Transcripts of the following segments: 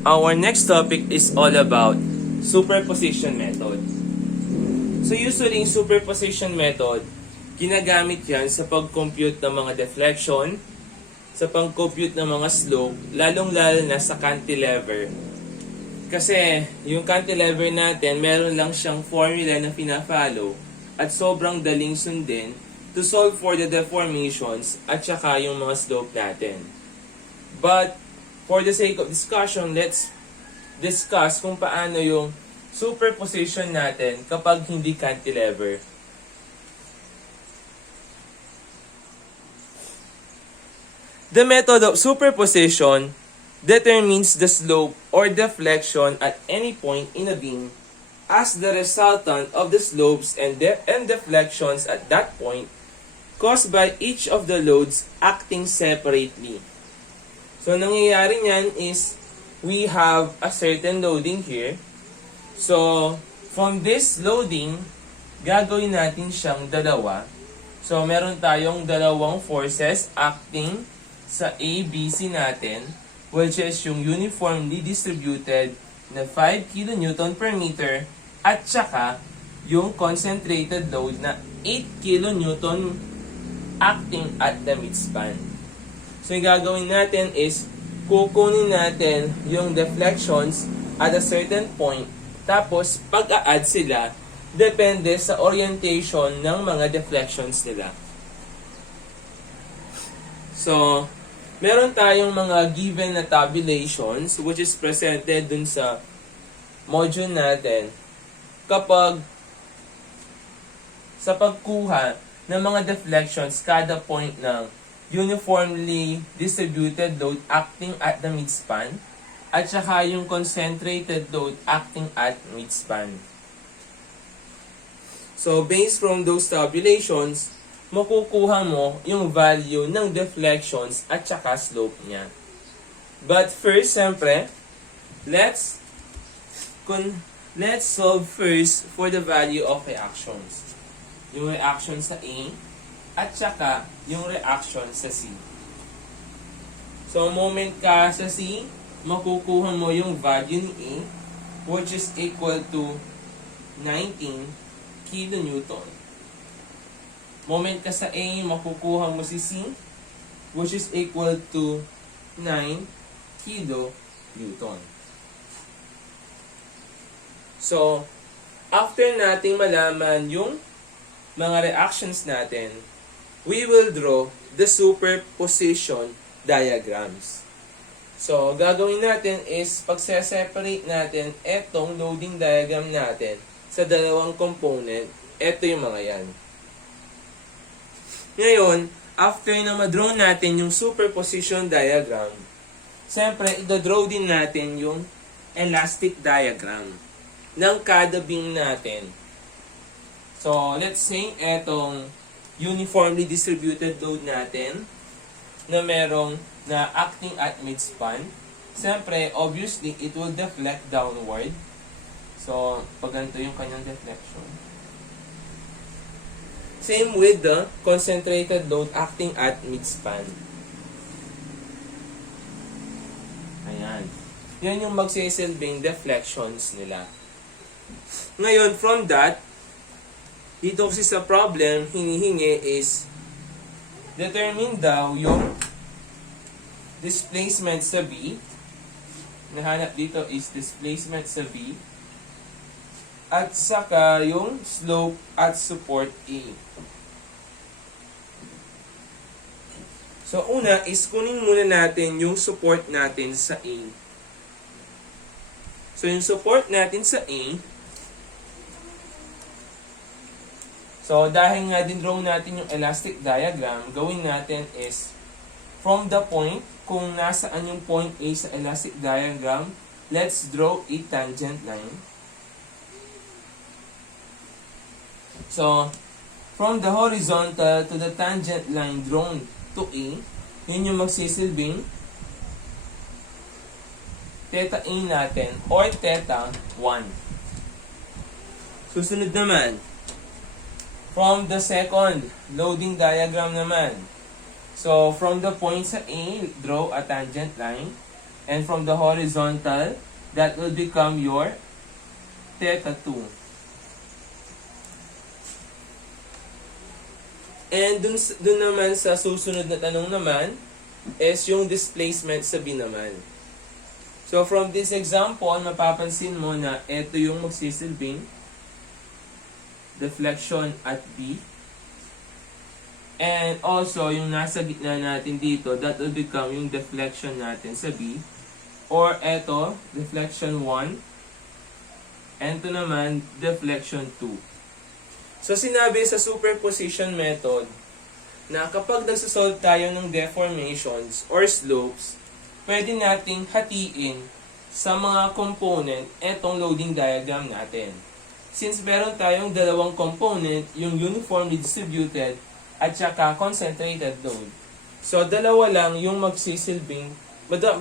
Our next topic is all about superposition method. So usually, superposition method, ginagamit yan sa pag-compute ng mga deflection, sa pag-compute ng mga slope, lalong-lalo na sa cantilever. Kasi yung cantilever natin, meron lang siyang formula na fina-follow at sobrang daling sundin to solve for the deformations at saka yung mga slope natin. But for the sake of discussion, let's discuss kung paano yung superposition natin kapag hindi cantilever. The method of superposition determines the slope or deflection at any point in a beam as the resultant of the slopes and deflections at that point caused by each of the loads acting separately. So, nangyayari niyan is we have a certain loading here. So, from this loading, gagawin natin siyang dalawa. So, meron tayong dalawang forces acting sa ABC natin, which is yung uniformly distributed na 5 kN per meter at saka yung concentrated load na 8 kN acting at the midspan. So, yung gagawin natin is kukunin natin yung deflections at a certain point, tapos pag-a-add sila depende sa orientation ng mga deflections nila. So, meron tayong mga given na tabulations which is presented dun sa module natin kapag sa pagkuha ng mga deflections kada point ng uniformly distributed load acting at the midspan at saka yung concentrated load acting at midspan. So, based from those tabulations, makukuha mo yung value ng deflections at saka slope niya. But first, siyempre, let's solve first for the value of reactions. Yung reaction sa A at saka yung reaction sa C. So, moment ka sa C, makukuha mo yung value ni A, which is equal to 19 kN. Moment ka sa A, makukuha mo si C, which is equal to 9 kN. So, after nating malaman yung mga reactions natin, we will draw the superposition diagrams. So, gagawin natin is pagse-separate natin etong loading diagram natin sa dalawang component. Ito yung mga yan. Ngayon, after na ma-draw natin yung superposition diagram, siyempre, ito-draw din natin yung elastic diagram ng kada beam natin. So, let's say, etong uniformly distributed load natin na merong na acting at midspan. Siyempre, obviously, it will deflect downward. So, pag ganito yung kanyang deflection. Same with the concentrated load acting at midspan. Ayan. Yan yung magsisilbing deflections nila. Ngayon, from that, dito kasi sa problem, hinihingi is determine daw yung displacement sa B. Nahanap dito is displacement sa B. At saka yung slope at support A. So, una is kunin muna natin yung support natin sa A. So, yung support natin sa A, so, dahil nga din draw natin yung elastic diagram, gawin natin is, from the point, kung nasaan yung point A sa elastic diagram, let's draw a tangent line. So, from the horizontal to the tangent line drawn to A, yun yung magsisilbing theta A natin, or theta 1. Susunod naman, from the second loading diagram naman. So, from the point sa A, draw a tangent line. And from the horizontal, that will become your theta 2. And dun naman sa susunod na tanong naman is yung displacement sa B naman. So from this example, mapapansin mo na ito yung magsisilbing deflection at B. And also, yung nasa gitna natin dito, that will become yung deflection natin sa B. Or eto, deflection 1. And ito naman, deflection 2. So sinabi sa superposition method na kapag nagsasolve tayo ng deformations or slopes, pwede nating hatiin sa mga component etong loading diagram natin. Since meron tayong dalawang component, yung uniformly distributed at saka concentrated load. So, dalawa lang yung magsisilbing,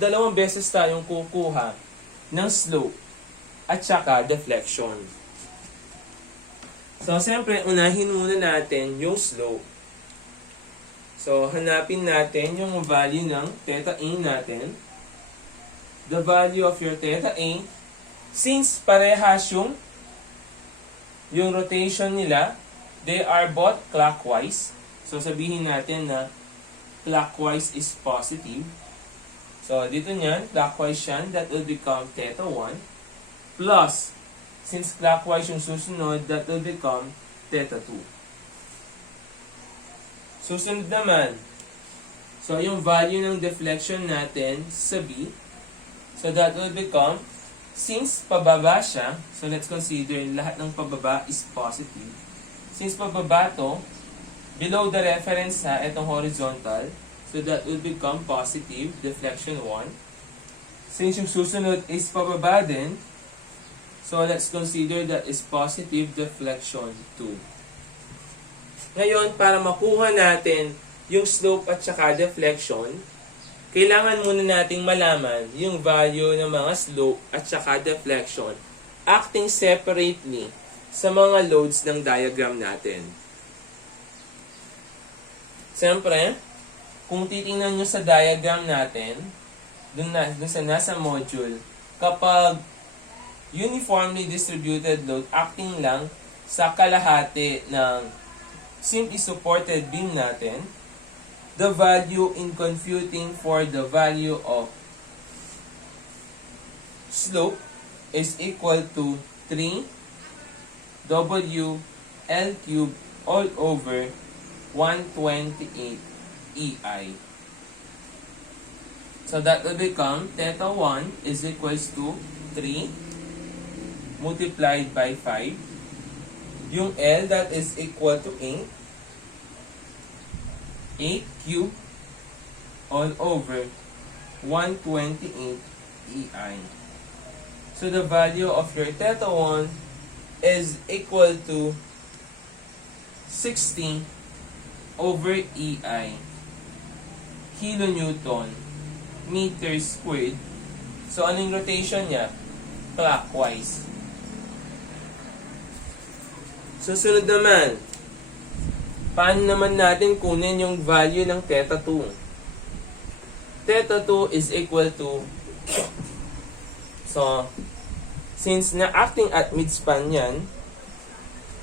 dalawang beses tayong kukuha ng slope at saka deflection. So, siyempre, unahin muna natin yung slope. So, hanapin natin yung value ng theta A natin. The value of your theta A, since parehas yung rotation nila, they are both clockwise. So, sabihin natin na clockwise is positive. So, dito niyan, clockwise yan, that will become theta 1. Plus, since clockwise yung susunod, that will become theta 2. Susunod naman, so yung value ng deflection natin sa B, so that will become, since pababa siya, so let's consider lahat ng pababa is positive. Since pababa to, below the reference ha, itong horizontal, so that will become positive, deflection 1. Since yung susunod is pababa din, so let's consider that is positive, deflection 2. Ngayon, para makuha natin yung slope at saka deflection, kailangan muna nating malaman yung value ng mga slope at saka deflection acting separately sa mga loads ng diagram natin. Siyempre, kung titingnan nyo sa diagram natin, dun sa nasa module, kapag uniformly distributed load acting lang sa kalahati ng simply supported beam natin, the value in computing for the value of slope is equal to 3 W L cubed all over 128 EI. So that will become theta 1 is equals to 3 multiplied by 5. Yung L, that is equal to 8. 8 cubed all over 128 EI. So the value of your theta 1 is equal to 60 over EI kilonewton meter squared. So anong rotation niya? Clockwise. Susunod naman, paano naman natin kunin yung value ng theta 2? Theta 2 is equal to, so, since na acting at midspan yan,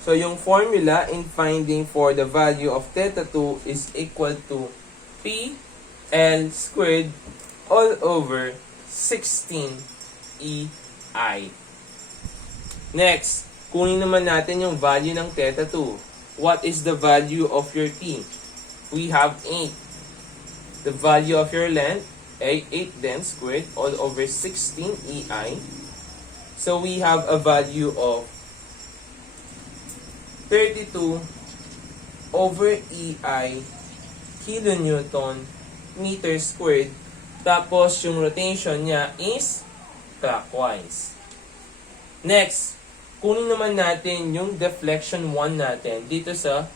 so yung formula in finding for the value of theta 2 is equal to P L squared all over 16 EI. Next, kunin naman natin yung value ng theta 2. What is the value of your T? We have 8. The value of your length, 8 then squared all over 16 EI. So we have a value of 32 over EI kilonewton meter squared. Tapos yung rotation niya is clockwise. Next, kunin naman natin yung deflection 1 natin dito sa,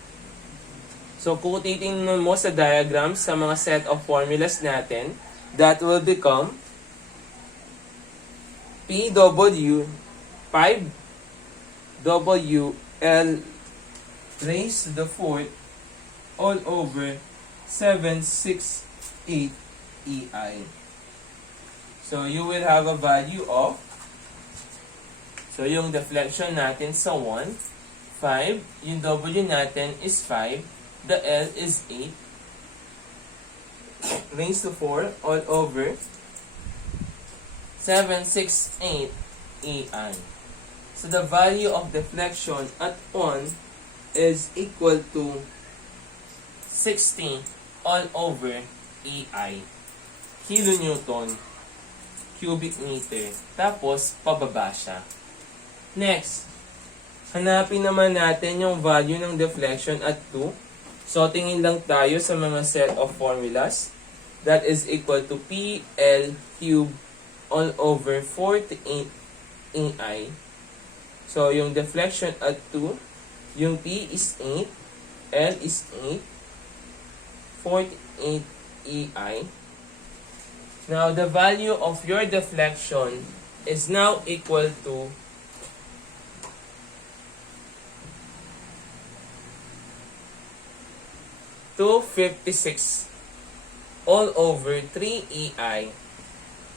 so kung titingnan mo sa diagram sa mga set of formulas natin, that will become PW 5W L raised to the 4th all over 768 EI. So, you will have a value of, so yung deflection natin sa 1, 5. Yung W natin is 5. The L is 8. Raised to 4 all over 768 AI. So, the value of deflection at 1 is equal to 60 all over AI. Kilonewton cubic meter. Tapos, pababa siya. Next, hanapin naman natin yung value ng deflection at 2. So, tingin lang tayo sa mga set of formulas. That is equal to PL cube all over 48 AI. So, yung deflection at 2, yung P is 8, L is 8, 48 EI. Now, the value of your deflection is now equal to 256 all over 3 EI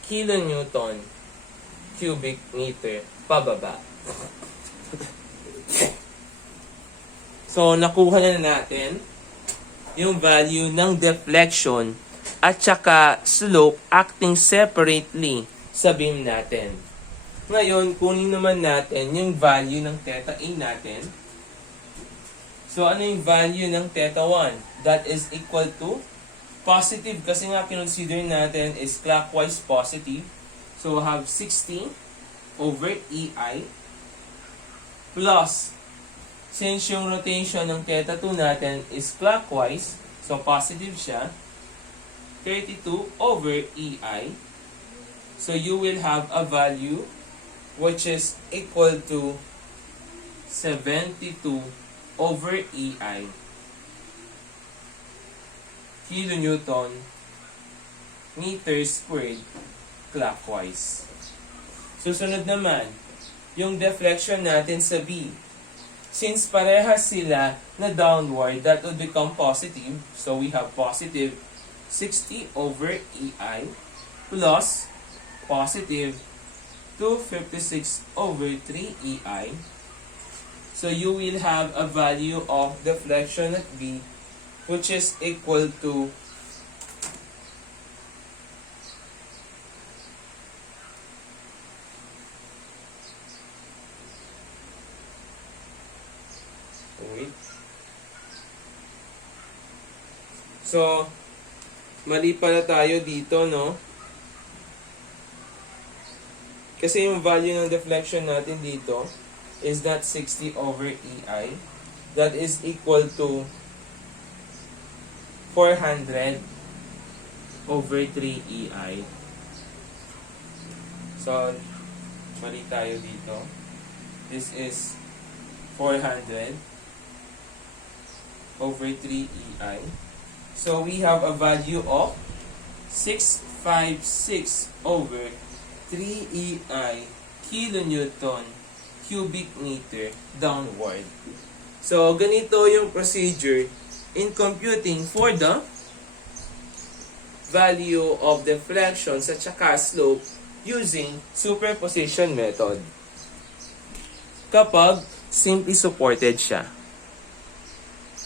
kilonewton cubic meter pababa. So, nakuha na natin yung value ng deflection at saka slope acting separately sa beam natin. Ngayon, kunin naman natin yung value ng theta A natin. So, ano yung value ng theta 1? That is equal to positive kasi nga kinonsider natin is clockwise positive. So, we have 60 over EI plus, since yung rotation ng theta 2 natin is clockwise, so positive siya, 32 over EI. So, you will have a value which is equal to 72 over EI kilonewton meter squared clockwise. Susunod naman, yung deflection natin sa B. Since parehas sila na downward, that would become positive. So, we have positive 60 over EI plus positive 256 over 3 EI. So, you will have a value of deflection at B which is equal to 8. So, mali pala tayo dito, no? Kasi yung value ng deflection natin dito is not 60 over EI. That is equal to 400 over 3 EI. So, mali tayo dito. This is 400 over 3 EI. So, we have a value of 656 over 3 EI kilonewton cubic meter downward. So, ganito yung procedure in computing for the value of deflection sa tsaka slope using superposition method kapag simply supported siya.